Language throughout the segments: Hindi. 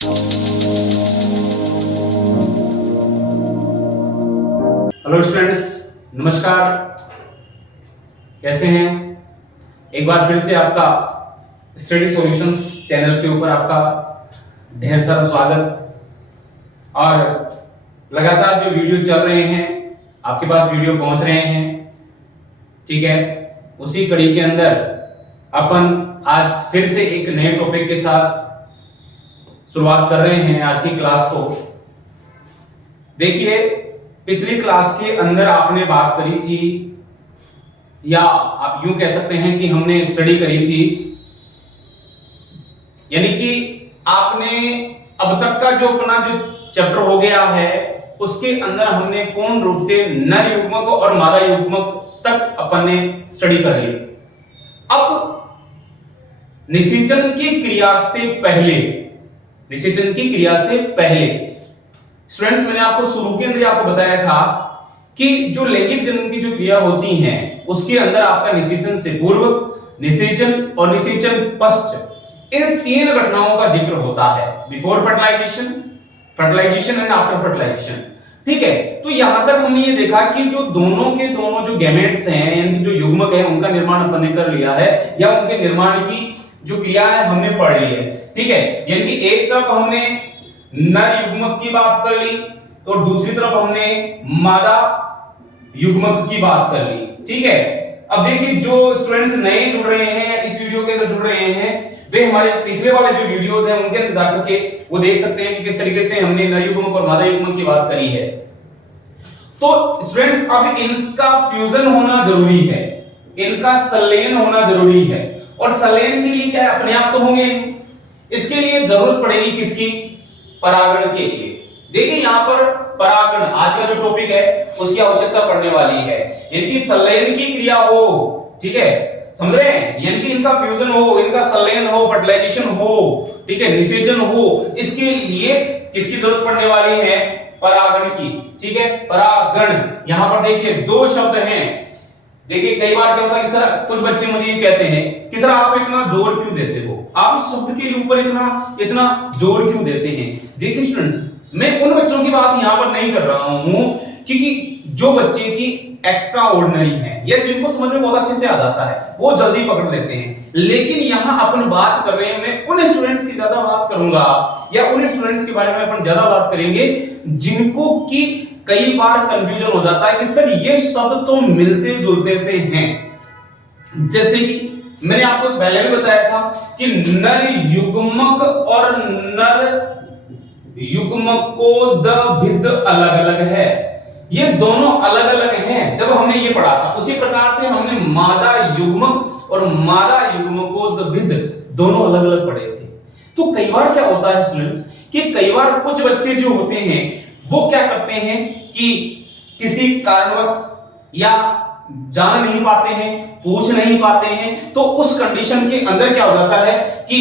हेलो स्टूडेंट्स, नमस्कार। कैसे हैं? एक बार फिर से आपका स्टडी सॉल्यूशंस चैनल के ऊपर आपका ढेर सारा स्वागत। और लगातार जो वीडियो चल रहे हैं, आपके पास वीडियो पहुंच रहे हैं, ठीक है। उसी कड़ी के अंदर अपन आज फिर से एक नए टॉपिक के साथ शुरुआत कर रहे हैं आज की क्लास को। देखिए, पिछली क्लास के अंदर आपने बात करी थी, या आप यूं कह सकते हैं कि हमने स्टडी करी थी, यानी कि आपने अब तक का जो अपना जो चैप्टर हो गया है उसके अंदर हमने पूर्ण रूप से नर युग्मक और मादा युग्मक तक अपन ने स्टडी कर ली। अब निषेचन की क्रिया से पहले स्टूडेंट्स, मैंने आपको शुरू के अंदर आपको बताया था कि जो लैंगिक जनन की जो क्रिया होती है उसके अंदर आपका निषेचन से पूर्व, निषेचन और निषेचन पश्चात, इन तीन घटनाओं का जिक्र होता है। Before fertilization, fertilization and after fertilization, ठीक है। तो यहां तक हमने ये देखा कि जो दोनों के दोनों जो गैमेट्स हैं, यानी कि जो युग्मक है, उनका निर्माण अपन ने कर लिया है, या उनके निर्माण की जो क्रिया है हमने पढ़ ली है, ठीक है। यानी कि एक तरफ हमने नर युग्मक की बात कर ली तो दूसरी तरफ हमने मादा युग्मक की बात कर ली, ठीक है। अब देखिए, जो स्टूडेंट्स नए जुड़ रहे हैं, इस वीडियो के अंदर जुड़ रहे हैं, वे हमारे पिछले वाले जो वीडियोस हैं उनके अंदर जाकर के वो देख सकते हैं कि किस तरीके से हमने नर युग्मक और मादा युग्मक की बात करी है। तो स्टूडेंट्स, अब इनका फ्यूजन होना जरूरी है, इनका संलयन होना जरूरी है, और संलयन के लिए क्या है, अपने आप तो होंगे नहीं, इसके लिए जरूरत पड़ेगी किसकी? परागण के लिए। देखिए, यहां पर परागण आज का जो टॉपिक है उसकी आवश्यकता पड़ने वाली है। इनकी संलयन की क्रिया हो, ठीक है, समझ रहे हैं, यानी कि इनका फ्यूजन हो, इनका संलयन हो, फर्टिलाइजेशन हो, ठीक है, निषेचन हो, इसके लिए किसकी जरूरत पड़ने वाली है? परागण की, ठीक है। परागण, यहां पर देखिए दो शब्द हैं। देखिए, कई बार क्या होता है कि सर, कुछ बच्चे मुझे ये कहते हैं कि सर आप इतना जोर क्यों देते हो, आप इस शब्द के ऊपर इतना जोर क्यों देते हैं? देखिए स्टूडेंट्स, मैं उन बच्चों की बात यहां पर नहीं कर रहा हूं, क्योंकि जो बच्चे की एक्स्ट्रा ऑर्डिनरी है या जिनको समझ में बहुत अच्छे से आ जाता है वो जल्दी पकड़ लेते हैं, लेकिन यहां अपन बात कर रहे हैं, मैं उन स्टूडेंट्स की ज्यादा बात करूंगा, या उन स्टूडेंट्स के बारे में अपन ज्यादा बात करेंगे जिनको की कई बार कंफ्यूजन हो जाता है कि सर ये शब्द तो मिलते जुलते से हैं। जैसे कि मैंने आपको पहले भी बताया था कि नर युग्मक और नर युग्मकोद भिद अलग अलग है, ये दोनों अलग अलग हैं। जब हमने ये पढ़ा था, उसी प्रकार से हमने मादा युग्मक और मादा युग्मकोद भिद दोनों अलग अलग पढ़े थे। तो कई बार क्या होता है स्टूडेंट्स कि कई बार कुछ बच्चे जो होते हैं वो क्या करते हैं कि किसी कारणवश या जान नहीं पाते हैं, पूछ नहीं पाते हैं, तो उस कंडीशन के अंदर क्या हो जाता है कि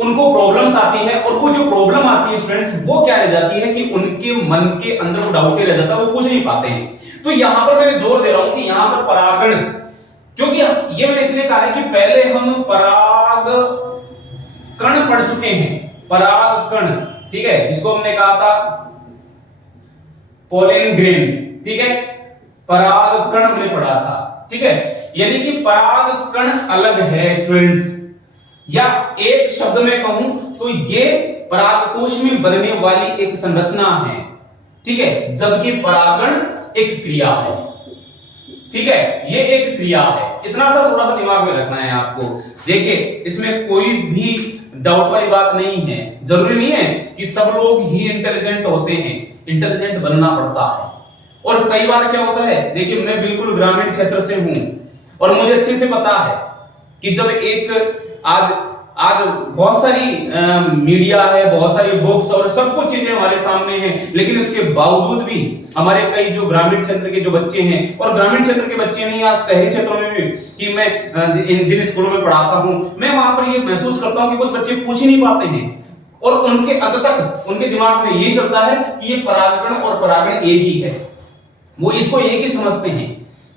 उनको प्रॉब्लम्स आती है, और वो जो प्रॉब्लम आती है स्टूडेंट्स, वो क्या रह जाती है कि उनके मन के अंदर वो डाउट ही रह जाता है, वो पूछ नहीं पाते हैं। तो यहां पर मैंने जोर दे रहा हूं कि यहां पर परागण, क्योंकि ये मैंने इसलिए कहा है कि पहले हम पराग कण पढ़ चुके हैं, पराग कण, ठीक है, जिसको हमने कहा था पोलन ग्रेन, ठीक है, पराग कण हमने पढ़ा था, ठीक है। यानी कि पराग कण अलग है स्टूडेंट्स, या एक शब्द में कहूं तो ये परागकोश में बनने वाली एक संरचना है, ठीक है, जबकि परागण एक क्रिया है, ठीक है, ये एक क्रिया है। इतना सा थोड़ा सा दिमाग में रखना है आपको। देखिए, इसमें कोई भी डाउट वाली बात नहीं है, जरूरी नहीं है कि सब लोग ही इंटेलिजेंट होते हैं, इंटेलिजेंट बनना पड़ता है। और कई बार क्या होता है, देखिए मैं बिल्कुल ग्रामीण क्षेत्र से हूं और मुझे अच्छे से पता है कि जब एक आज बहुत सारी मीडिया है, बहुत सारी बुक्स और सब कुछ चीजें हमारे सामने हैं, लेकिन इसके बावजूद भी हमारे कई जो ग्रामीण क्षेत्र के जो बच्चे हैं, और ग्रामीण क्षेत्र के बच्चे नहीं, आज शहरी क्षेत्रों में भी, कि मैं जिन स्कूलों में पढ़ाता हूं, मैं वहां पर ये महसूस करता हूं कि कुछ बच्चे पूछ ही नहीं पाते हैं, और उनके अंत तक उनके दिमाग में यही चलता है कि ये परागण और परागण एक ही है, वो इसको एक ही समझते हैं,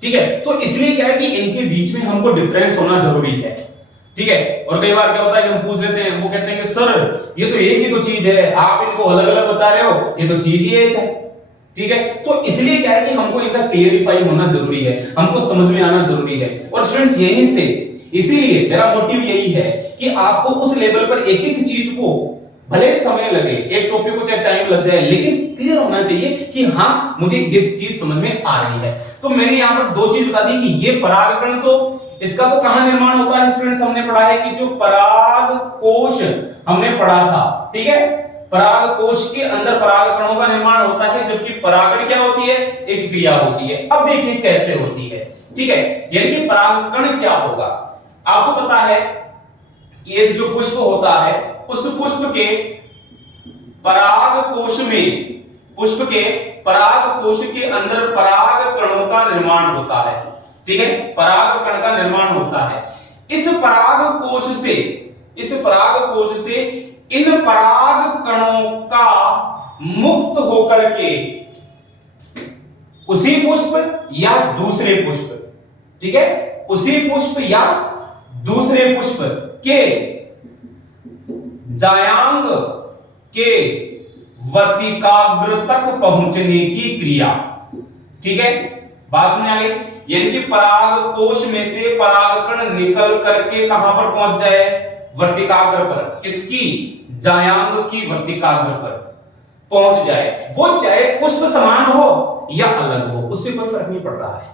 ठीक है। तो इसलिए क्या है कि इनके बीच में हमको डिफरेंस होना जरूरी है। ठीक है। और कई बार क्या होता है कि हम पूछ लेते हैं, वो कहते हैं कि सर ये तो एक ही तो चीज है, आप इनको अलग अलग बता रहे हो, ये तो चीज ही एक है। ठीक है, तो इसलिए क्या है कि हमको इनका क्लियरिफाई होना जरूरी है, हमको समझ में आना जरूरी है। और स्टूडेंट्स यहीं से, इसीलिए मेरा मोटिव यही है कि आपको उस लेवल पर एक एक चीज को भले समय लगे, एक टॉपिक को चाहे टाइम लग जाए, लेकिन क्लियर होना चाहिए कि हाँ मुझे ये चीज समझ में आ रही है। तो मैंने यहाँ पर दो चीज बता दी कि ये परागकण, तो इसका तो कहां निर्माण होता है स्टूडेंट्स, हमने पढ़ा है कि जो पराग कोश हमने पढ़ा था, ठीक है, पराग कोश के अंदर परागकणों का निर्माण होता है, जबकि परागण क्या होती है, एक क्रिया होती है। अब देखिए कैसे होती है, ठीक है, यानी कि परागकण क्या होगा। आपको पता है कि एक जो पुष्प होता है, उस पुष्प के पराग कोश में, पुष्प के पराग कोश के अंदर पराग कणों का निर्माण होता है, ठीक है, पराग कण का निर्माण होता है। इस पराग कोश से, इस पराग कोश से इन पराग कणों का मुक्त होकर के उसी पुष्प या दूसरे पुष्प, ठीक है, उसी पुष्प या दूसरे पुष्प के जायांग के वर्तिकाग्र तक पहुंचने की क्रिया, ठीक है, बात समझ आ गई। यानी कि पराग कोश में से परागकण निकल करके कहां पर पहुंच जाए, वर्तिकाग्र पर, किसकी, जायांग की वर्तिकाग्र पर पहुंच जाए। वो चाहे पुष्प समान हो या अलग हो, उससे कोई फर्क नहीं पड़ रहा है,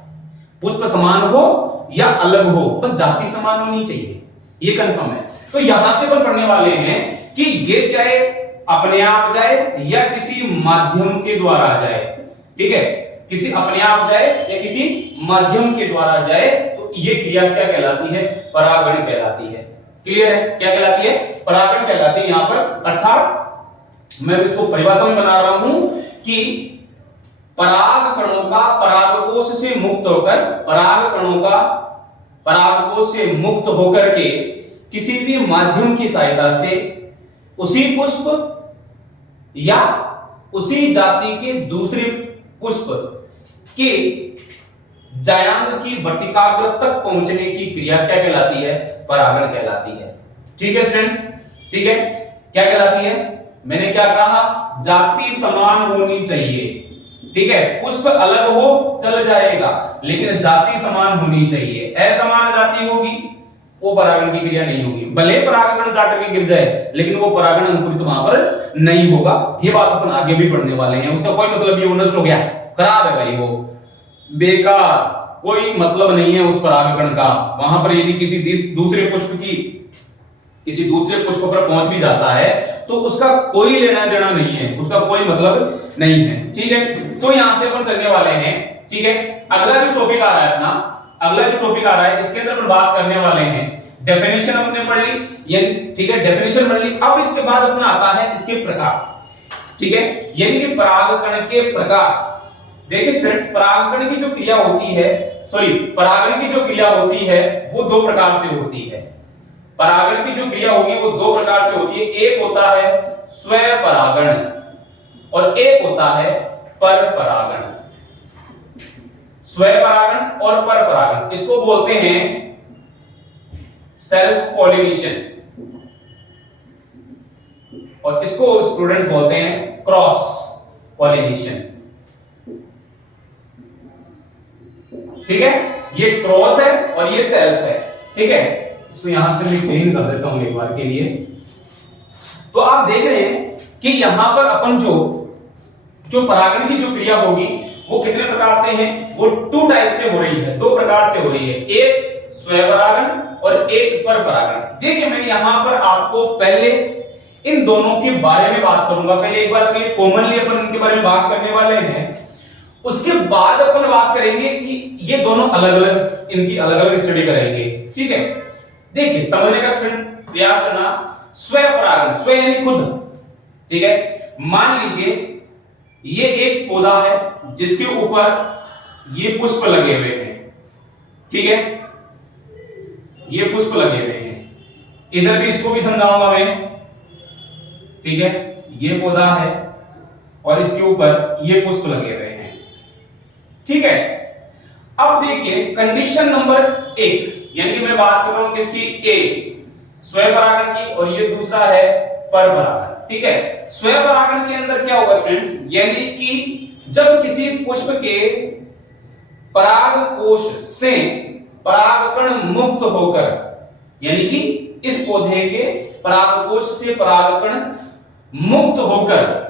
पुष्प समान हो या अलग हो, बस जाति समान होनी चाहिए, ये कंफर्म है। तो यहां से अपन पढ़ने वाले हैं कि ये चाहे अपने आप जाए या किसी माध्यम के द्वारा जाए, ठीक है, किसी अपने आप जाए या किसी माध्यम के द्वारा जाए, तो ये क्रिया क्या कहलाती है, परागण कहलाती है। क्लियर है, क्या कहलाती है, परागण कहलाती है यहां पर। अर्थात मैं इसको परिभाषा में बना रहा हूं कि पराग कणों का परागकोश से मुक्त होकर, पराग कणों का परागकोश से मुक्त होकर के किसी भी माध्यम की सहायता से उसी पुष्प या उसी जाति के दूसरे पुष्प के जायांग की वर्तिकाग्र तक पहुंचने की क्रिया क्या कहलाती है, परागण कहलाती है। ठीक है स्टूडेंट्स, ठीक है, क्या कहलाती है, मैंने क्या कहा, जाति समान होनी चाहिए, ठीक है, पुष्प अलग हो चल जाएगा लेकिन जाति समान होनी चाहिए। असमान जाति होगी वो परागण की क्रिया नहीं होगी, भले परागकण जाकर के गिर जाए लेकिन वो परागण अंकुरित वहां पर नहीं होगा। ये बात अपन आगे भी पढ़ने वाले हैं, उसका कोई मतलब ये नष्ट हो गया, खराब है भाई, वो बेकार, कोई मतलब नहीं है उस परागकण का। वहां पर यदि किसी दूसरे पुष्प की किसी दूसरे पुष्प पर पहुंच भी जाता है तो उसका कोई लेना देना नहीं है, उसका कोई मतलब नहीं है। ठीक है, तो यहां से अपन चलने वाले हैं। ठीक है, अगला जो टॉपिक आ रहा है अपना, अगला जो टॉपिक आ रहा है इसके अंदर अपन बात करने वाले हैं, डेफिनेशन हमने पढ़ ली, ठीक है, डेफिनेशन पढ़ ली। अब इसके बाद अपना आता है इसके प्रकार। ठीक है, यानी कि परागकण के प्रकार। देखिए स्टूडेंट्स, परागकण की जो क्रिया होती है, सॉरी, परागण की जो क्रिया होती है वो दो प्रकार से होती है। परागण की जो क्रिया होगी वो दो प्रकार से होती है, एक होता है स्वपरागण और एक होता है परपरागण। स्वपरागण और परपरागण, इसको बोलते हैं सेल्फ पॉलिनेशन और इसको स्टूडेंट्स बोलते हैं क्रॉस पॉलिनेशन। ठीक है, ये क्रॉस है और ये सेल्फ है। ठीक है, इसको यहां से मैं क्लीन कर देता हूं एक बार के लिए। तो आप देख रहे हैं कि यहां पर अपन जो परागण की जो क्रिया होगी वो कितने प्रकार से है, वो टू टाइप से हो रही है, दो प्रकार से हो रही है, एक स्वपरागण और एक परपरागण। देखिए मैं यहां पर आपको पहले इन दोनों के बारे में बात करूंगा, पहले एक बार कॉमनली अपन इनके बारे में बात करने वाले हैं, उसके बाद अपन बात करेंगे कि ये दोनों अलग अलग, इनकी अलग अलग स्टडी करेंगे। ठीक है, देखिए समझने का प्रयास करना। स्वपरागण, स्व यानी खुद। ठीक है, मान लीजिए ये एक पौधा है जिसके ऊपर ये पुष्प लगे हुए हैं। ठीक है, ये पुष्प लगे हुए हैं, इधर भी इसको भी समझाऊंगा मैं। ठीक है, ये पौधा है और इसके ऊपर ये पुष्प लगे हुए हैं। ठीक है, अब देखिए कंडीशन नंबर एक, यानी कि मैं बात कर रहा हूं किसकी, ए, स्वयं परागण की, और ये दूसरा है पर परागण। ठीक है, स्वयं परागण के अंदर क्या होगा स्टूडेंट्स, यानी कि जब किसी पुष्प के पराग कोश से परागकण मुक्त होकर, यानी कि इस पौधे के परागकोश से परागकण मुक्त होकर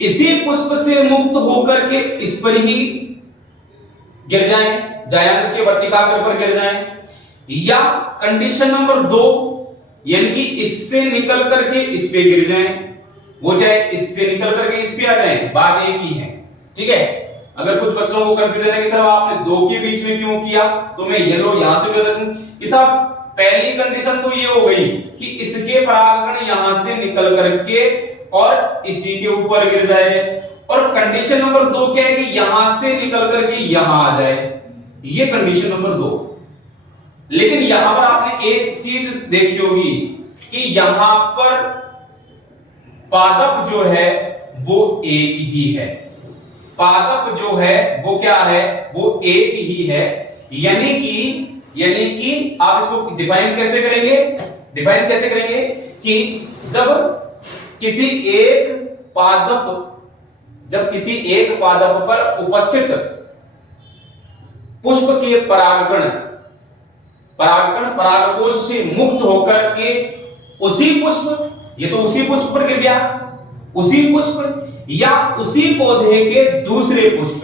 इसी पुष्प से मुक्त होकर के इस पर ही गिर जाएं, जायांग के वर्तिकाग्र पर गिर जाएं, या कंडीशन नंबर 2 यानी कि इससे निकल करके इस पे गिर जाएं, वो चाहे इससे निकल करके इस पे आ जाएं, बात एक ही है। ठीक है, अगर कुछ बच्चों को कंफ्यूजन है कि सर आपने 2 के बीच में क्यों किया, तो मैं येलो यहां से बता दूं कि साहब पहली कंडीशन तो ये हो गई कि इसके परागकण यहां से निकल करके और इसी के ऊपर गिर जाए, और कंडीशन नंबर 2 क्या है कि यहां से निकल करके यहां आ जाए, ये कंडीशन नंबर 2। लेकिन यहां पर आपने एक चीज देखी होगी कि यहां पर पादप जो है वो एक ही है, पादप जो है वो क्या है, वो एक ही है। यानी कि आप इसको डिफाइन कैसे करेंगे, डिफाइन कैसे करेंगे कि जब किसी एक पादप पर उपस्थित पुष्प के परागकण परागकोश से मुक्त होकर के उसी पुष्प, ये तो उसी पुष्प पर गिर गया, उसी पुष्प या उसी पौधे के दूसरे पुष्प,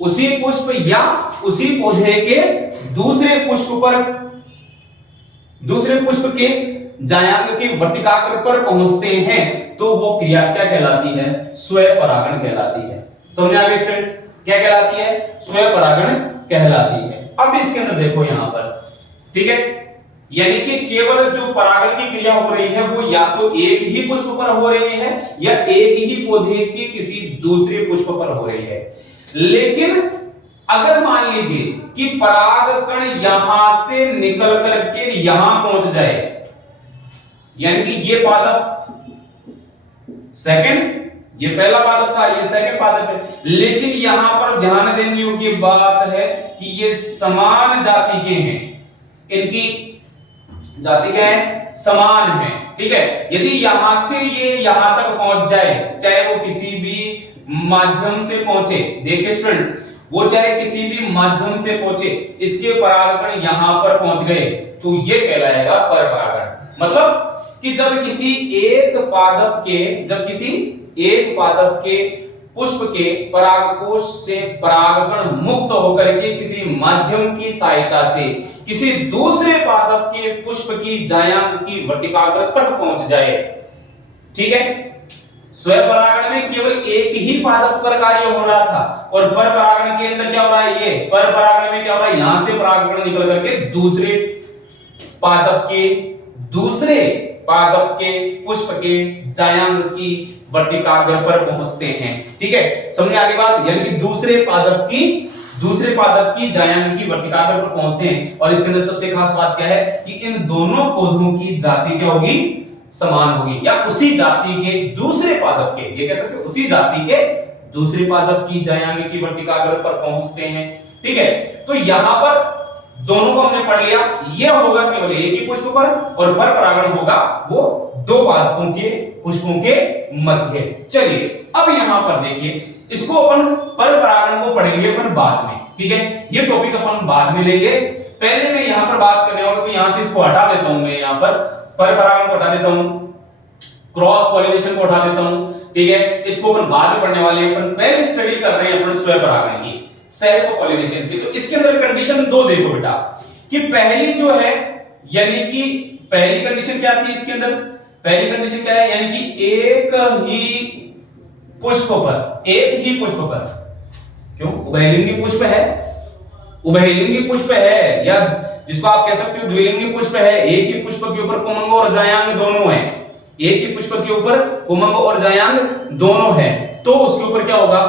उसी पुष्प या उसी पौधे के दूसरे पुष्प के जायांग के वर्तिकाग्र पर पहुंचते हैं, तो वो क्रिया क्या कहलाती है, स्वयं परागण कहलाती है। समझ आ गई स्टूडेंट्स, क्या कहलाती है, स्वयं परागण कहलाती है। अब इसके अंदर देखो यहां पर, ठीक है, यानी कि केवल जो परागण की क्रिया हो रही है वो या तो एक ही पुष्प पर हो रही है या एक ही पौधे के किसी दूसरे पुष्प पर हो रही है। लेकिन अगर मान लीजिए कि परागकण यहां से निकल करके यहां पहुंच जाए, यानी कि ये पादप सेकंड, ये पहला पादप था, ये सेकंड पादप है, लेकिन यहां पर ध्यान देने योग्य बात है कि ये समान जाति के हैं, इनकी जाति क्या है, समान है। ठीक है, यदि यहां से ये यहां तक पहुंच जाए, चाहे वो किसी भी माध्यम से पहुंचे, देखिए स्टूडेंट्स, वो चाहे किसी भी माध्यम से पहुंचे, इसके परागकण यहां पर पहुंच गए, तो ये कहलाएगा परपरागण। मतलब कि जब किसी एक पादप के पुष्प के परागकोश से परागकण मुक्त होकर के किसी माध्यम की सहायता से किसी दूसरे पादप के पुष्प की जायांग की वर्तिकाग्र तक पहुंच जाए। ठीक है, स्वयं परागण में केवल एक ही पादप पर कार्य हो रहा था, और पर परागण के अंदर क्या हो रहा है, ये पर परागण में क्या हो रहा है, यहां से परागकण निकल करके दूसरे पादप के पुष्प के जायांग की वर्तिकाग्र पर पहुंचते हैं। ठीक है, समझ में आ गई बात, यानी कि दूसरे पादप की जायांग की वर्तिकाग्र पर पहुंचते हैं। और इसके अंदर सबसे खास बात क्या है कि इन दोनों पौधों की जाति क्या होगी, समान होगी, या उसी जाति के दूसरे पादप के, ये कह सकते हो उसी जाति के दूसरे पादप की जायांग की वर्तिकाग्र पर पहुंचते हैं। ठीक है, तो यहां पर दोनों को हमने पढ़ लिया, ये होगा केवल एक ही पुष्प पर, और पर परागण होगा वो दो पादपों के पुष्पों के मध्य। चलिए अब यहां पर देखिए, इसको अपन पर परागण को पढ़ेंगे अपन बाद में। ठीक है, ये टॉपिक अपन बाद में लेंगे, पहले मैं यहां पर बात करने वाला हूं, तो यहां से इसको हटा देता हूं, मैं यहां पर परागण को हटा देता हूं, क्रॉस पॉलिनेशन को हटा देता हूं। ठीक है, इसको अपन बाद में पढ़ने वाले हैं, अपन पहले स्टडी कर रहे हैं अपन स्वयं परागण की, सेल्फ पॉलिनेशन की। तो इसके अंदर कंडीशन 2 देखो बेटा, कि पहली जो है, यानी कि पहली कंडीशन क्या थी इसके अंदर, पहली कंडीशन क्या है, यानी कि एक ही पुष्प पर, क्यों, उभयलिंगी पुष्प है, या जिसको आप कह सकते हो द्विलिंगी पुष्प है, एक ही पुष्प के ऊपर पुमंग और जायांग दोनों है, एक ही पुष्प के ऊपर पुमंग और जायांग दोनों है, तो उसके ऊपर क्या होगा,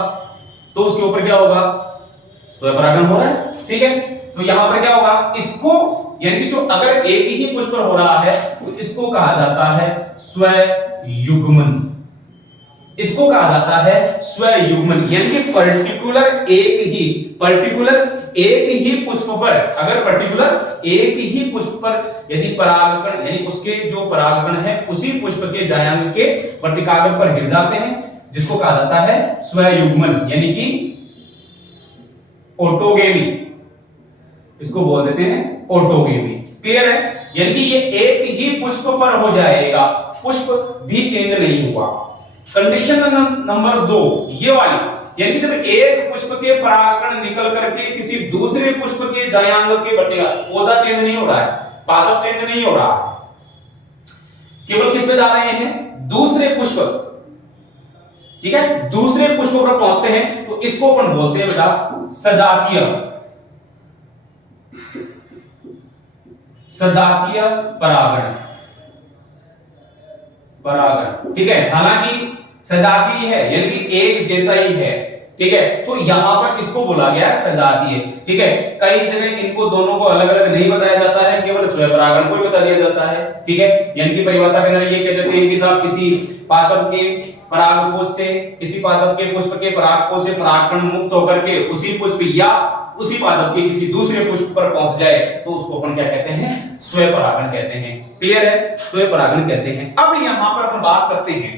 स्वयं परागण हो रहा है। ठीक है, तो यहां पर क्या होगा, इसको यानी कि जो अगर एक ही पुष्प पर हो रहा है तो इसको कहा जाता है स्वयुग्मन, इसको कहा जाता है स्वयुग्मन, यानी कि पर्टिकुलर एक ही पर्टिकुलर एक ही पुष्प पर, अगर पर्टिकुलर एक ही पुष्प पर यदि परागकण यानी उसके जो परागकण है उसी पुष्प के जायांग के वर्तिकाग्र पर गिर जाते हैं, जिसको कहा जाता है स्वयुग्मन यानी कि ऑटोगेमी, इसको बोल देते हैं ऑटोगेमी। क्लियर है? यानी कि ये एक ही पुष्प पर हो जाएगा, पुष्प भी चेंज नहीं हुआ। कंडीशन नंबर 2 ये वाली, यानी जब एक पुष्प के परागकण निकल करके किसी दूसरे पुष्प के जायांग के वर्तिका, पौधा चेंज नहीं हो रहा है, पादप चेंज नहीं हो रहा, केवल किस पे जा रहे हैं? दूसरे पुष्प, ठीक है, दूसरे पुष्प पर पहुंचते हैं, तो इसको अपन बोलते हैं बेटा सजातीय, सजातीय परागण, परागण, ठीक है। हालांकि सजातीय है यानी कि एक जैसा ही है, ठीक है, तो यहां पर इसको बोला गया है सजातीय, ठीक है। कई जगह इनको दोनों को अलग अलग नहीं बताया जाता है, केवल स्वपरागण को ही बता दिया जाता है, ठीक है। यानी कि परिभाषा के अंदर ये कह देते हैं कि साहब किसी पादप के परागकोश से, किसी पादप के पुष्प के परागकोश से परागकण मुक्त होकर के उसी पुष्प या उसी पादप के किसी दूसरे पुष्प पर पहुंच जाए तो उसको अपन क्या कहते हैं? स्वपरागण कहते हैं। क्लियर है? स्वपरागण कहते हैं। अब यहां पर अपन बात करते हैं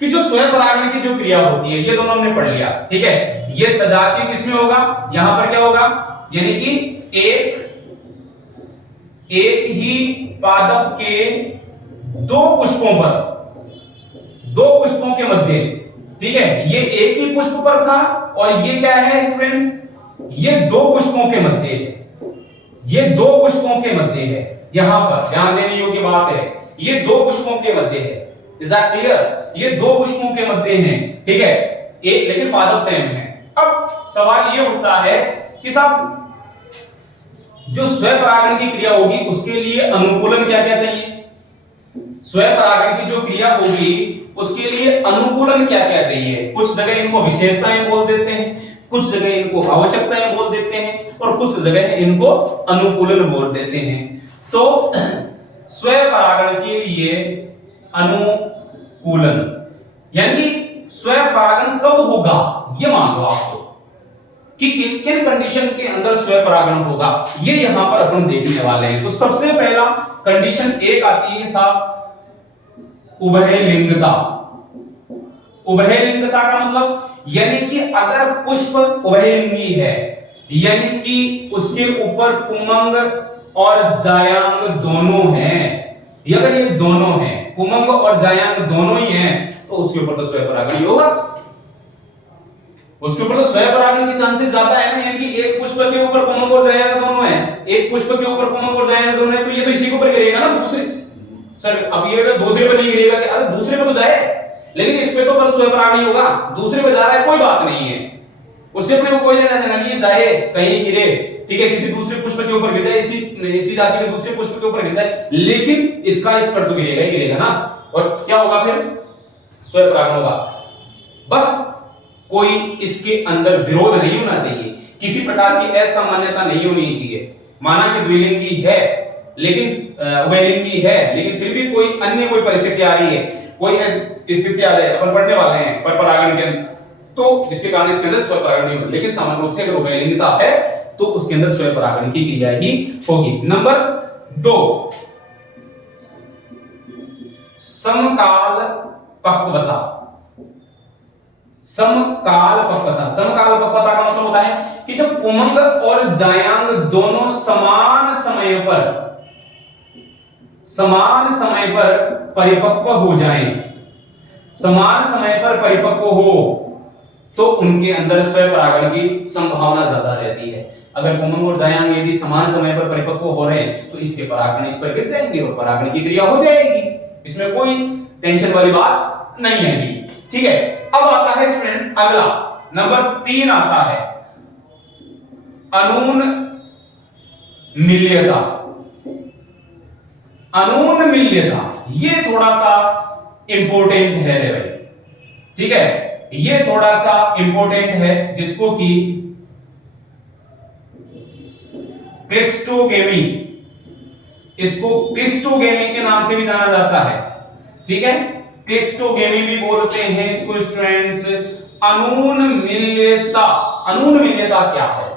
कि जो स्वपरागण की जो क्रिया होती है, ये दोनों हमने पढ़ लिया, ठीक है। ये सजातीय किसमें होगा? यहां पर क्या होगा? यानी कि एक ही पादप के दो पुष्पों पर, दो पुष्पों के मध्य, ठीक है, ये एक ही पुष्प पर था और ये क्या है स्टूडेंट्स? ये दो पुष्पों के मध्य है, ये दो पुष्पों के मध्य है, यहां पर ध्यान देने योग्य बात है, ये दो पुष्पों के मध्य है। Is that clear? ये दो पुष्पों के मध्य हैं, ठीक है, एक लेकिन पादप सेम है। अब सवाल ये उठता है कि साहब जो स्वपरागण की क्रिया होगी उसके लिए अनुकूलन क्या क्या चाहिए? स्वपरागण की जो क्रिया होगी उसके लिए अनुकूलन क्या क्या चाहिए? कुछ जगह इनको विशेषताएं बोल देते हैं, कुछ जगह इनको आवश्यकताएं बोल देते हैं और कुछ जगह इनको अनुकूलन बोल देते हैं। तो स्वपरागण के लिए अनुकूलन यानी स्वपरागण कब होगा ये मान लो आपको कि किन किन कंडीशन के अंदर स्वपरागण होगा, ये यहां पर अपन देखने वाले हैं। तो सबसे पहला कंडीशन एक आती है साहब उभयलिंगता। उभयलिंगता का मतलब यानी कि अगर पुष्प उभयलिंगी है, यानी कि उसके ऊपर पुमंग और जायांग दोनों हैं, अगर ये दोनों हैं, पुमंग और जायांग दोनों ही हैं, तो उसके ऊपर तो स्वपरागण ही होगा, उसके ऊपर तो स्वपरागण की चांसेस ज्यादा है ना। यानी कि एक पुष्प के ऊपर पुमंग और जायांग दोनों हैं, एक पुष्प के ऊपर पुमंग और जायांग दोनों हैं, तो ये तो इसी के ऊपर गिरेगा ना, दूसरे। सर अब ये तो दूसरे पे नहीं गिरेगा, कि अरे दूसरे पे तो जाए, लेकिन इस पे तो पर स्वपरागण ही होगा, दूसरे पे जा रहा है कोई बात नहीं है, उससे अपने को कोई लेना देना नहीं है, चाहे कहीं गिरे, ठीक है, किसी दूसरे पुष्प के ऊपर गिर जाए, इसी जाति के दूसरे पुष्प के ऊपर गिर जाए, लेकिन इसका इस पर तो गिरेगा ही गिरेगा ना। और क्या होगा फिर? स्वपरागण होगा। बस कोई इसके अंदर विरोध नहीं होना चाहिए, किसी प्रकार की असामान्यता नहीं होनी चाहिए। माना कि द्विलिंगी है लेकिन उभयलिंगी है, लेकिन फिर भी कोई अन्य कोई परिस्थिति आ रही है, कोई स्थिति आ जाए, अपन पढ़ने वाले हैं पर परागण के अंदर, तो जिसके कारण इसके अंदर स्वपरागण नहीं होगा। लेकिन सामान्य रूप से अगर उभयलिंगता है तो उसके अंदर स्वपरागण की क्रिया ही होगी। नंबर 2 समकाल पक्वता। समकाल पक्वता, समकाल पक्वता का मतलब होता है कि जब पुमंग और जायांग दोनों समान समय पर परिपक्व हो जाएं, समान समय पर परिपक्व हो तो उनके अंदर स्वपरागण की संभावना ज्यादा रहती है। अगर पुमंग और जायांग यदि समान समय पर परिपक्व हो रहे हैं तो इसके परागण इस पर गिर जाएंगे और परागण की क्रिया हो जाएगी, इसमें कोई टेंशन वाली बात नहीं है जी, ठीक है। अब आता है स्टूडेंट्स अगला नंबर 3 आता है अनून मिल्यता। अनून मिल्यता ये थोड़ा सा इंपॉर्टेंट है रे भाई, ठीक है, ये थोड़ा सा इंपॉर्टेंट है, जिसको कि क्लिस्टोगेमी, इसको क्लिस्टोगेमी के नाम से भी जाना जाता है, ठीक है, क्लिस्टोगेमी भी बोलते हैं इसको स्टूडेंट्स। अनून मिल्यता, अनून मिल्यता क्या है?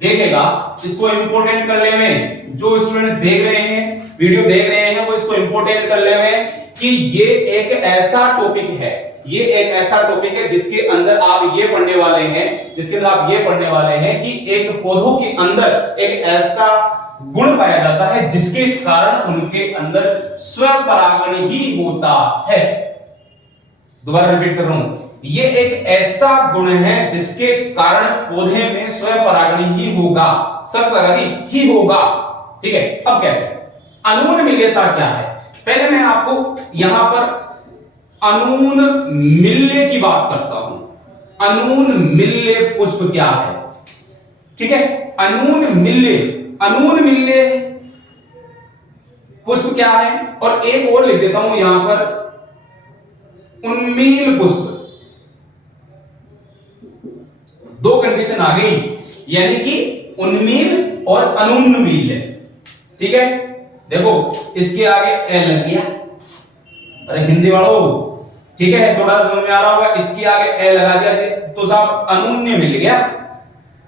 देखेगा, इसको इंपोर्टेंट कर ले में, जो स्टूडेंट्स देख रहे हैं, वीडियो देख रहे हैं, वो इसको इंपोर्टेंट कर ले में कि ये एक ऐसा टॉपिक है, ये एक ऐसा टॉपिक है जिसके अंदर आप ये पढ़ने वाले हैं, जिसके अंदर आप ये पढ़ने वाले हैं कि एक पौधों के अंदर एक ऐसा गुण पाया जाता है जिसके कारण उनके अंदर स्वपरागण ही होता है। दोबारा रिपीट कर रहा हूं, ये एक ऐसा गुण है जिसके कारण पौधे में स्वपरागण ही होगा, स्वपरागण ही होगा। ठीक है, अब कैसे? अनून मिल्यता क्या है? पहले मैं आपको यहां पर अनून मिल्य की बात करता हूं। अनून मिल्य पुष्प क्या है? ठीक है, अनून मिल्य पुष्प क्या है? और एक और लिख देता हूं यहां पर, उन्मील पुष्प। दो कंडीशन आ गई, यानी कि उन्मील और अनून्मील। ठीक है, देखो इसके आगे ए लग गया, अरे हिंदी वालों, ठीक है, थोड़ा समझ में आ रहा होगा, इसके आगे ए लगा दिया तो साहब अनून्य मिल गया,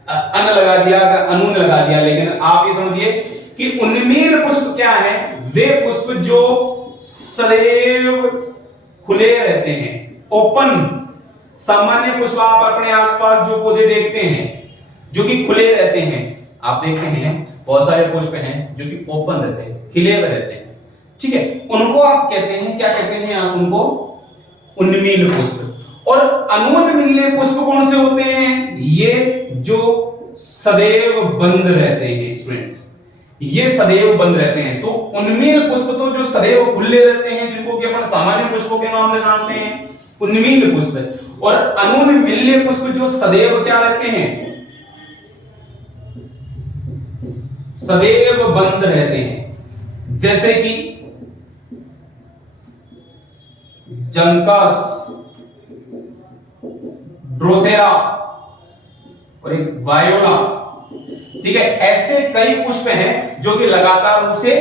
अन लगा दिया, अनून लगा दिया। लेकिन आप ये समझिए कि उन्मील पुष्प क्या है? वे पुष्प जो सदैव खुले रहते हैं, ओपन। सामान्य पुष्प आप अपने आसपास जो पौधे देखते हैं जो कि खुले रहते हैं, आप देखते हैं बहुत सारे पुष्प हैं जो कि ओपन रहते हैं, खिले हुए रहते हैं। ठीक है, उनको आप कहते हैं, क्या कहते हैं आप उनको? उन्मील पुष्प। और अनून्मील पुष्प कौन से होते हैं? ये जो सदैव बंद रहते हैं स्टूडेंट्स, ये सदैव बंद रहते हैं। तो उन्मील पुष्प तो जो सदैव खुले रहते हैं, जिनको कि अपन सामान्य पुष्पों के नाम से जानते हैं, उन्मील पुष्प। और अनून्मील पुष्प जो सदैव क्या रहते हैं? सदैव बंद रहते हैं, जैसे कि जंकस, ड्रोसेरा और एक वायोला। ठीक है, ऐसे कई पुष्प हैं जो कि लगातार रूप से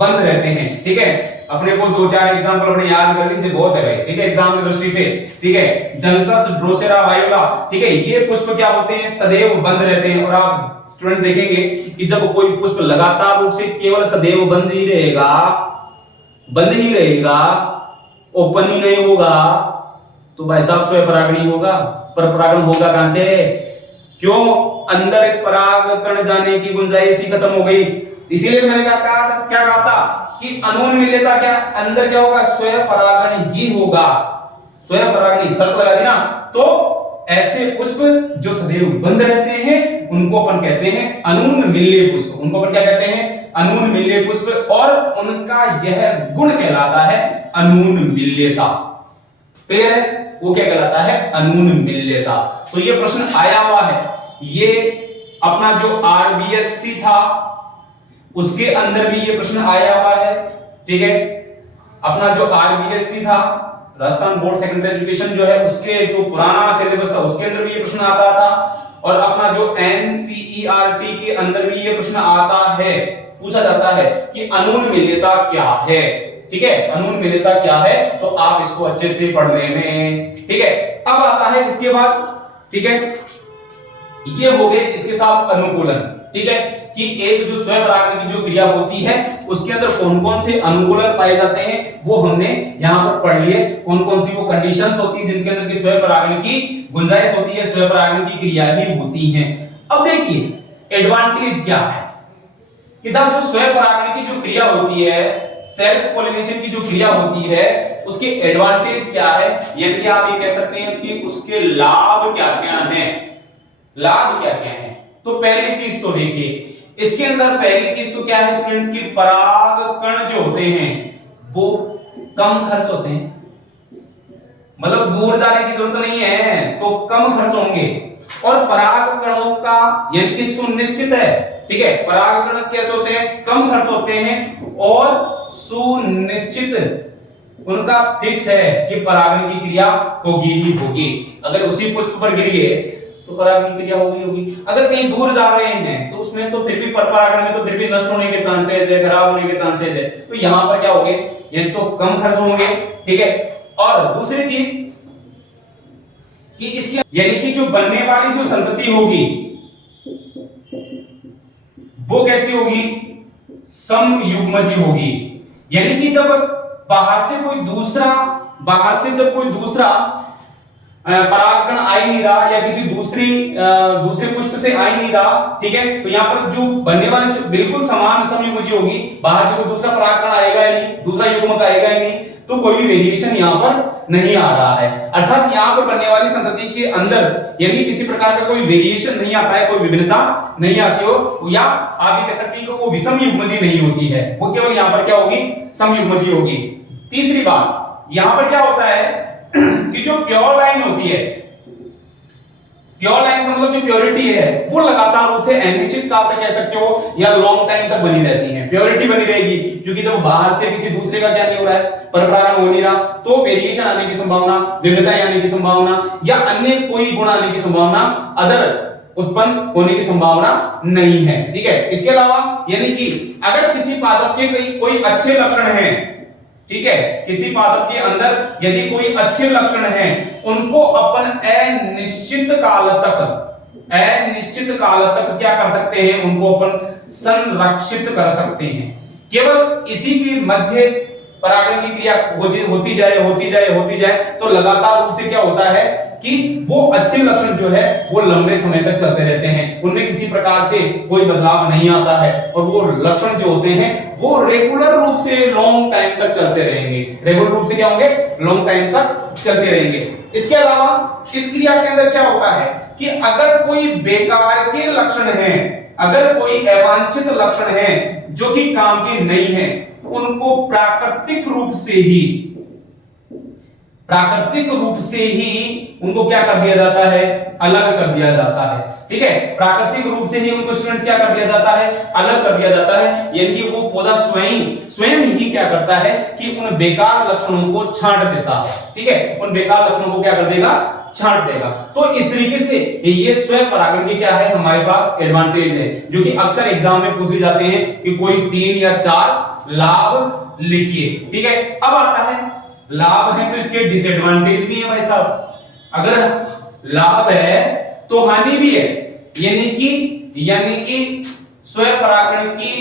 बंद रहते हैं। ठीक है, अपने को दो चार एग्जांपल अपने याद कर लीजिए, बहुत है भाई। ठीक है, एग्जाम की दृष्टि से। ठीक है, जंकस, ड्रोसेरा, वायोला। ठीक है, ये पुष्प क्या होते हैं? सदैव बंद रहते हैं। और आप स्टूडेंट देखेंगे कि जब कोई पुष्प लगातार रूप से केवल सदैव बंद ही रहेगा, ओपन ही नहीं होगा, तो भाई साहब स्वपरागण होगा। पर परागण होगा कहां से? क्यों? अंदर एक पराग कण जाने की गुंजाइश ही खत्म हो गई। इसीलिए मैंने कहा था, क्या कहा था कि अनून्मील्यता क्या? अंदर क्या होगा? स्वपरागण ही होगा, स्वपरागण ही। शर्त लगा दी ना। तो ऐसे पुष्प जो सदैव बंद रहते हैं उनको अपन कहते हैं अनून्मील्य पुष्प। उनको अपन क्या कहते हैं? अनून्मील्य पुष्प। और उनका यह गुण कहलाता है अनून्मील्यता। क्लियर है? वो क्या कहलाता है? अनून्मील्यता। तो ये प्रश्न आया हुआ है, ये अपना जो आरबीएससी था उसके अंदर भी ये प्रश्न आया हुआ है। ठीक है, अपना जो आरबीएससी था, राजस्थान बोर्ड सेकेंडरी एजुकेशन जो है, उसके जो पुराना सिलेबस था उसके अंदर भी ये प्रश्न आता था। और अपना जो एनसीईआरटी के अंदर भी ये प्रश्न आता है, पूछा जाता है कि अनून्मील्यता क्या है। ठीक है, अनून्मील्यता क्या है? तो आप इसको अच्छे से पढ़ लें। ठीक है, अब आता है इसके बाद, ठीक है, ये हो गए इसके साथ अनुकूलन। ठीक है, कि एक जो स्वपरागण की जो क्रिया होती है उसके अंदर कौन कौन से अनुकूलन पाए जाते हैं वो हमने यहां पर पढ़ लिए। कौन कौन सी वो कंडीशंस होती है जिनके अंदर की स्वपरागण की गुंजाइश होती है, स्वपरागण की क्रिया ही होती है। अब देखिए एडवांटेज क्या है कि साहब जो स्वपरागण की जो क्रिया होती है, सेल्फ पॉलिनेशन की जो क्रिया होती है, उसके एडवांटेज क्या है, यानी कि आप ये कह सकते हैं कि उसके लाभ क्या क्या हैं। लाभ क्या क्या है? तो पहली चीज तो देखिए इसके अंदर, पहली चीज तो क्या है स्टूडेंट्स की, पराग कण जो होते हैं वो कम खर्च होते हैं, मतलब दूर जाने की जरूरत नहीं है, तो कम खर्च होंगे। और पराग कणों का यानी कि सुनिश्चित है। ठीक है, पराग कण कैसे होते हैं? कम खर्च होते हैं और सुनिश्चित, उनका फिक्स है कि परागण की क्रिया होगी ही होगी। अगर उसी पुष्प पर गिरी है तो परागण की क्रिया होगी। अगर कहीं दूर जा रहे हैं तो उसमें तो फिर भी परागण में तो फिर भी नष्ट होने के चांसेस है, खराब होने के चांसेस है। तो यहां पर क्या होंगे? ये तो कम खर्च होंगे। ठीक है, और दूसरी चीज कि इसके यानी कि जो बनने वाली जो संतति होगी वो कैसी होगी, समयुग्मजी होगी। यानी कि जब बाहर से जब कोई दूसरा परागकण आ ही नहीं रहा या किसी दूसरे पुष्प से आ ही नहीं रहा, ठीक है, तो यहाँ पर जो बनने वाली बिल्कुल समान समयुग्मजी होगी, बाहर से कोई दूसरा परागकण आएगा ही नहीं, दूसरा युग्मक आएगा ही नहीं, तो कोई भी वेरिएशन यहाँ पर नहीं आ रहा है। अर्थात यहाँ पर बनने वाली संतति के अंदर यदि किसी प्रकार का कोई वेरिएशन नहीं आता है, कोई विभिन्नता नहीं आती हो, या आगे कह सकते हैं कि वो विषम युग्मजी नहीं होती है, वो केवल यहाँ पर क्या होगी, समयुग्मजी होगी। तीसरी बात, यहाँ पर क्या होता है कि जो प्योर लाइन होती है, प्योर लाइन का मतलब जो प्योरिटी है वो लगातार रूप से अनिश्चित काल तक कह सकते हो या लॉन्ग टाइम तक बनी रहती है, प्योरिटी बनी रहेगी, क्योंकि जब बाहर से किसी दूसरे का क्या नहीं हो रहा है, परपरागण हो नहीं रहा, तो वेरिएशन आने की संभावना, विविधता आने की संभावना या अन्य कोई गुण आने की संभावना, अदर उत्पन्न होने की संभावना नहीं है, ठीक है। इसके अलावा यानी कि अगर किसी पादप के कोई अच्छे लक्षण हैं, ठीक है, किसी पादप के अंदर यदि कोई अच्छे लक्षण हैं, उनको अपन अनिश्चित काल तक क्या कर सकते हैं, उनको अपन संरक्षित कर सकते हैं। केवल इसी के मध्य परागण की क्रिया होती जाए तो लगातार रूप से क्या होता है कि वो अच्छे लक्षण जो है वो लंबे समय तक चलते रहते हैं, उनमें किसी प्रकार से कोई बदलाव नहीं आता है, और वो लक्षण जो होते हैं वो रेगुलर रूप से लॉन्ग टाइम तक चलते रहेंगे, रेगुलर रूप से क्या होंगे, लॉन्ग टाइम तक चलते रहेंगे। इसके अलावा इस क्रिया के अंदर क्या होता है कि अगर कोई बेकार के लक्षण हैं, अगर कोई अवांछित लक्षण हैं जो कि काम के नहीं है, उनको प्राकृतिक रूप से ही उनको क्या कर दिया जाता है, अलग कर दिया जाता है, ठीक है, प्राकृतिक रूप से ही उनको स्टूडेंट्स क्या कर दिया जाता है, अलग कर दिया जाता है। यानी कि वो पौधा स्वयं ही क्या करता है कि उन बेकार लक्षणों को छांट देता है, ठीक है, उन बेकार लक्षणों को क्या कर देगा, छांट देगा। तो इस तरीके से ये स्वयं परागण के क्या है हमारे पास एडवांटेज है, जो कि अक्सर एग्जाम में पूछ जाते हैं कि कोई 3 या 4 लाभ लिखिए, ठीक है। अब आता है लाभ है तो इसके डिसएडवांटेज भी है भाई साहब, अगर लाभ है तो हानि भी है, यानी कि स्वयं परागण की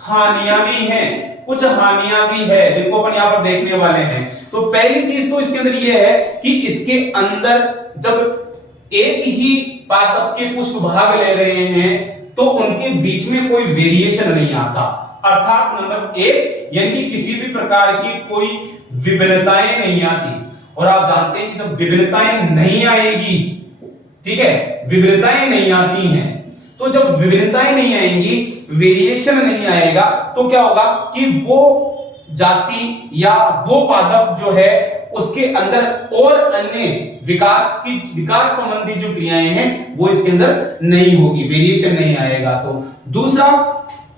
हानियां भी हैं, कुछ हानियां भी है जिनको अपन यहां पर देखने वाले हैं। तो पहली चीज तो इसके अंदर ये है कि इसके अंदर जब एक ही पादप के पुष्प भाग ले रहे हैं तो उनके बीच में कोई वेरिएशन नहीं आता, अर्थात नंबर 1 यानी कि किसी भी प्रकार की कोई विभिन्नताएं नहीं आती। और आप जानते हैं कि जब विभिन्नताएं नहीं आएगी, ठीक है, विभिन्नताएं नहीं आती हैं, तो जब विभिन्नताएं नहीं आएंगी, वेरिएशन नहीं आएगा, तो क्या होगा कि वो जाति या वो पादप जो है उसके अंदर और अन्य विकास संबंधी जो क्रियाएं हैं वो इसके अंदर नहीं होगी, वेरिएशन नहीं आएगा। तो दूसरा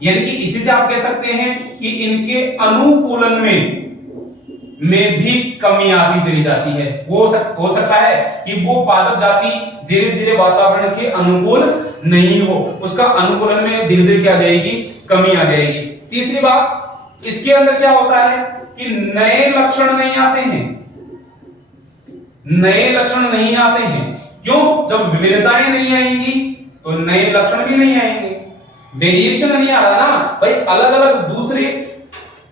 यानी कि इसी से आप कह सकते हैं कि इनके अनुकूलन में भी कमी आती चली जाती है। हो सकता है कि वो पादप जाति धीरे धीरे वातावरण के अनुकूल नहीं हो, उसका अनुकूलन में धीरे धीरे क्या आ जाएगी, कमी आ जाएगी। तीसरी बात, इसके अंदर क्या होता है कि नए लक्षण नहीं आते हैं, नए लक्षण नहीं आते हैं। क्यों? जब विविधताएं नहीं आएंगी तो नए लक्षण भी नहीं आएंगे, वेरिएशन नहीं आ रहा ना भाई। अलग अलग दूसरे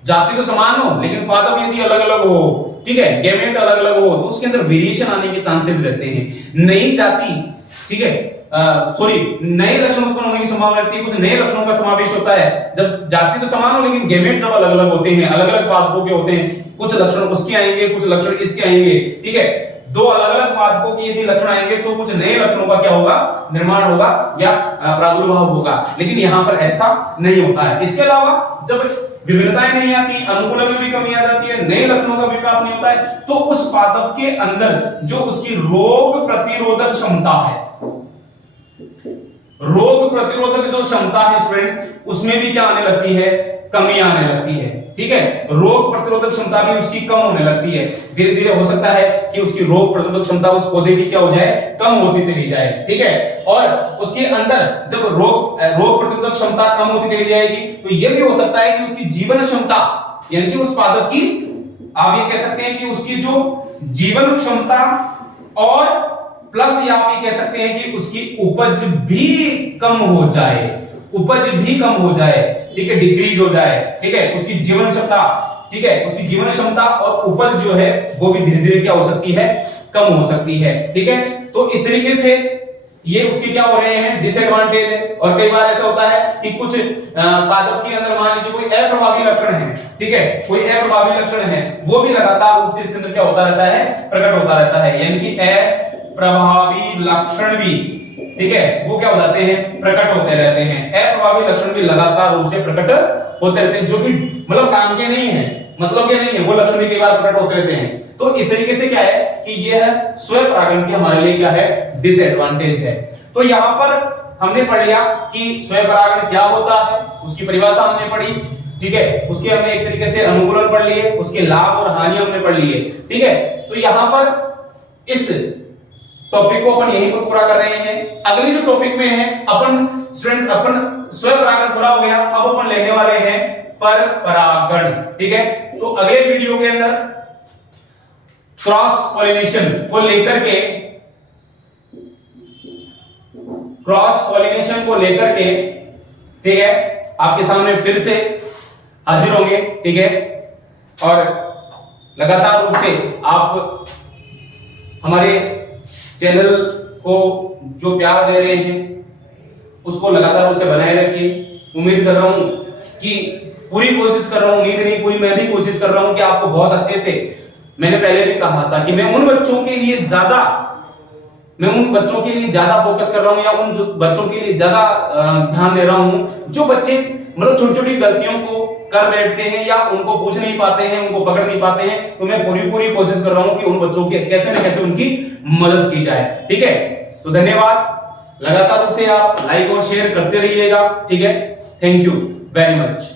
जाति तो समान हो लेकिन पादप यदि अलग अलग हो, ठीक है, गैमेट अलग अलग हो, तो उसके अंदर वेरिएशन आने के चांसेस रहते हैं। नई जाति, ठीक है, नए लक्षण उत्पन्न होने की संभावना रहती है, कुछ नए लक्षणों का समावेश होता है। जब जाति तो समान हो लेकिन गैमेट जब अलग अलग होते हैं, अलग अलग पादपों के होते हैं, कुछ लक्षण उसके आएंगे, कुछ लक्षण इसके आएंगे, ठीक है, दो अलग अलग पादपों के यदि लक्षण आएंगे तो कुछ नए लक्षणों का क्या होगा, निर्माण होगा या प्रादुर्भाव होगा, लेकिन यहां पर ऐसा नहीं होता है। इसके अलावा जब विभिन्नताएं नहीं आती, अनुकूलन में भी कमी आ जाती है, नए लक्षणों का विकास नहीं होता है, तो उस पादप के अंदर जो उसकी रोग प्रतिरोधक क्षमता है, रोग प्रतिरोधक जो क्षमता है स्टूडेंट्स, उसमें भी क्या आने लगती है, कमी आने लगती है, ठीक है। रोग प्रतिरोधक क्षमता भी उसकी कम होने लगती है। धीरे धीरे हो सकता है कि उसकी रोग प्रतिरोधक क्षमता उस पौधे की क्या हो जाए, कम होती चली जाए, ठीक है। और उसके अंदर जब रोग प्रतिरोधक क्षमता कम होती चली जाएगी तो यह भी हो सकता है कि उसकी जीवन क्षमता, यानी कि उस पादप की, आप ये कह सकते हैं कि उसकी जो जीवन क्षमता और प्लस, या आप ये कह सकते हैं कि उसकी उपज भी कम हो जाए, उपज भी कम हो जाए, ठीक है, डिक्रीज हो जाए, ठीक है, उसकी जीवन क्षमता, ठीक है, उसकी जीवन क्षमता और उपज जो है वो भी धीरे धीरे क्या हो सकती है, कम हो सकती है, ठीक है। तो इस तरीके से ये उसके क्या हो रहे हैं, डिसएडवांटेज है। और कई बार ऐसा होता है कि कुछ पादप के अंदर मान लीजिए कोई अप्रभावी लक्षण है, ठीक है, कोई अप्रभावी लक्षण है, वो भी लगातार रूप से इसके अंदर क्या होता रहता है, प्रकट होता रहता है, यानी कि अप्रभावी लक्षण भी, ठीक है, वो क्या हो जाते हैं, प्रकट होते रहते हैं। अप्रभावी लक्षण भी लगातार रूप से प्रकट होते रहते हैं, जो कि मतलब काम के नहीं है, मतलब के नहीं है, वो लक्षण भी कई बार प्रकट होते रहते हैं। तो इस तरीके से क्या है कि ये है स्वयं परागण की हमारे लिए क्या है, डिसएडवांटेज है। तो यहां पर हमने पढ़ लिया कि स्वयं परागण क्या होता है, उसकी परिभाषा हमने पढ़ी, ठीक है, उसके हमने एक तरीके से अनुकूलन पढ़ लिए, उसके लाभ और हानि हमने पढ़ लिए, ठीक है। तो यहां पर इस टॉपिक को अपन यहीं पर पूरा कर रहे हैं। अगली जो टॉपिक में है अपन स्टूडेंट्स, अपन स्वयं परागण पूरा हो गया, अब अपन लेने वाले हैं पर परागण, ठीक है। तो अगले वीडियो के अंदर क्रॉस पॉलिनेशन को लेकर के, ठीक है, आपके सामने फिर से हाजिर होंगे, ठीक है। और लगातार रूप से आप हमारे चैनल को जो प्यार दे रहे हैं उसको लगातार रूप से बनाए रखिए। उम्मीद कर रहा हूं कि पूरी कोशिश कर रहा हूं, उम्मीद नहीं पूरी, मैं भी कोशिश कर रहा हूं कि आपको बहुत अच्छे से, मैंने पहले भी कहा था कि मैं उन बच्चों के लिए ज्यादा फोकस कर रहा हूं, या उन बच्चों के लिए ज्यादा ध्यान दे रहा हूं जो बच्चे मतलब छोटी छोटी गलतियों को कर बैठते हैं या उनको पूछ नहीं पाते हैं, उनको पकड़ नहीं पाते हैं। तो मैं पूरी कोशिश कर रहा हूं कि उन बच्चों की कैसे न कैसे उनकी मदद की जाए, ठीक है। तो धन्यवाद, लगातार रूप से आप लाइक और शेयर करते रहिएगा, ठीक है। Thank you very much.